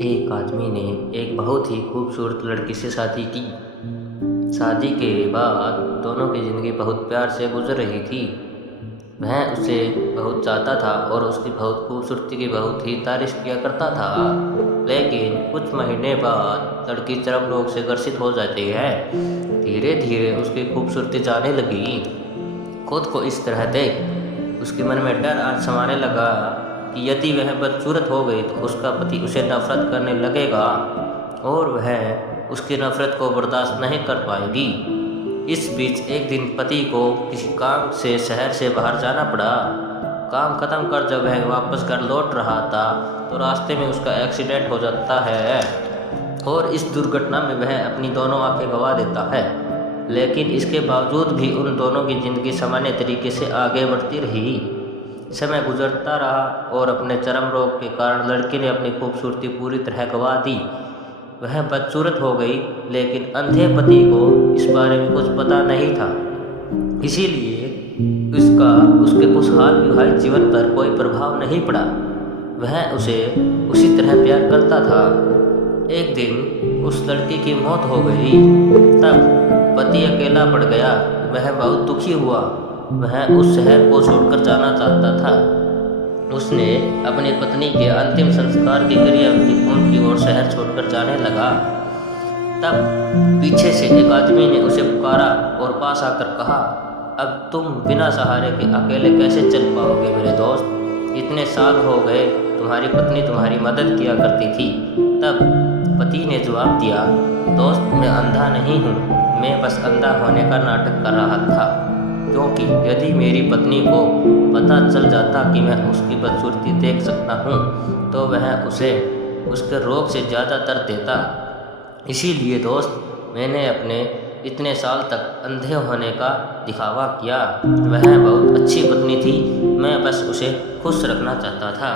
एक आदमी ने एक बहुत ही खूबसूरत लड़की से शादी की। शादी के बाद दोनों की ज़िंदगी बहुत प्यार से गुजर रही थी। वह उसे बहुत चाहता था और उसकी बहुत खूबसूरती की बहुत ही तारीफ किया करता था। लेकिन कुछ महीने बाद लड़की चरम रोग से ग्रसित हो जाती है। धीरे धीरे उसकी खूबसूरती जाने लगी। खुद को इस तरह देख उसके मन में डर आज समाने लगा कि यदि वह बदसूरत हो गई तो उसका पति उसे नफरत करने लगेगा और वह उसकी नफरत को बर्दाश्त नहीं कर पाएगी। इस बीच एक दिन पति को किसी काम से शहर से बाहर जाना पड़ा। काम खत्म कर जब वह वापस घर लौट रहा था तो रास्ते में उसका एक्सीडेंट हो जाता है और इस दुर्घटना में वह अपनी दोनों आंखें गंवा देता है। लेकिन इसके बावजूद भी उन दोनों की ज़िंदगी सामान्य तरीके से आगे बढ़ती रही। समय गुजरता रहा और अपने चरम रोग के कारण लड़की ने अपनी खूबसूरती पूरी तरह गंवा दी। वह बदसूरत हो गई, लेकिन अंधे पति को इस बारे में कुछ पता नहीं था। इसीलिए उसका उसके खुशहाल वैवाहिक जीवन पर कोई प्रभाव नहीं पड़ा। वह उसे उसी तरह प्यार करता था। एक दिन उस लड़की की मौत हो गई। तब पति अकेला पड़ गया। वह बहुत दुखी हुआ। वह उस शहर को छोड़कर जाना चाहता था। उसने अपनी पत्नी के अंतिम संस्कार की क्रियाविधि पूर्ण की ओर शहर छोड़कर जाने लगा। तब पीछे से एक आदमी ने उसे पुकारा और पास आकर कहा, अब तुम बिना सहारे के अकेले कैसे चल पाओगे मेरे दोस्त? इतने साल हो गए, तुम्हारी पत्नी तुम्हारी मदद किया करती थी। तब पति ने जवाब दिया, दोस्त मैं अंधा नहीं हूँ, मैं बस अंधा होने का नाटक कर रहा था, क्योंकि यदि मेरी पत्नी को पता चल जाता कि मैं उसकी बदसूरती देख सकता हूँ तो वह उसे उसके रोग से ज़्यादा दर्द देता। इसीलिए दोस्त मैंने अपने इतने साल तक अंधे होने का दिखावा किया। वह बहुत अच्छी पत्नी थी, मैं बस उसे खुश रखना चाहता था।